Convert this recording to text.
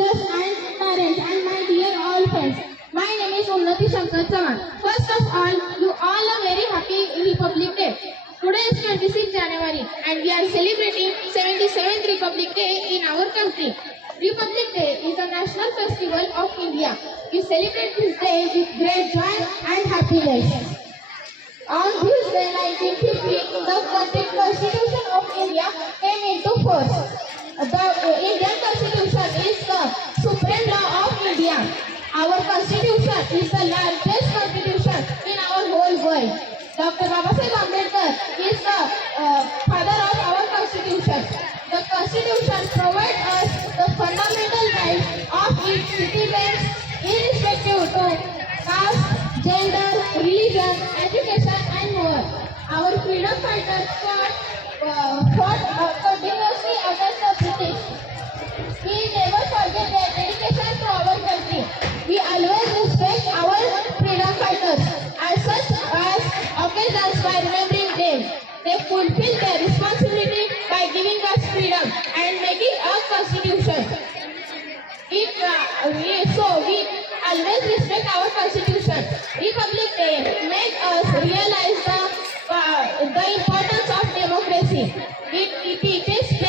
teachers and parents and my dear all friends. My name is Unnati Shankar Chavan. First of all, you all a very happy Republic Day. Today is 26th January and we are celebrating 77th Republic Day in our country. Republic Day is a national festival of India. We celebrate this day with great joy and happiness. On this day 1950, the Constitution of India came into force. The Indian Constitution is the supreme law of India. Our Constitution is the largest constitution in our whole world. Dr. Babasaheb Ambedkar is the father of our Constitution. The Constitution provides us the fundamental rights of its citizens irrespective to caste, gender, religion, education and more. Our freedom fighters fought continuously against the British. We never forget their dedication to our country. We always respect our freedom fighters as such as occasions by remembering them. They fulfill their responsibility by giving us freedom and making a constitution. So we always respect our constitution. Republic Day make us realize the importance of democracy. It teaches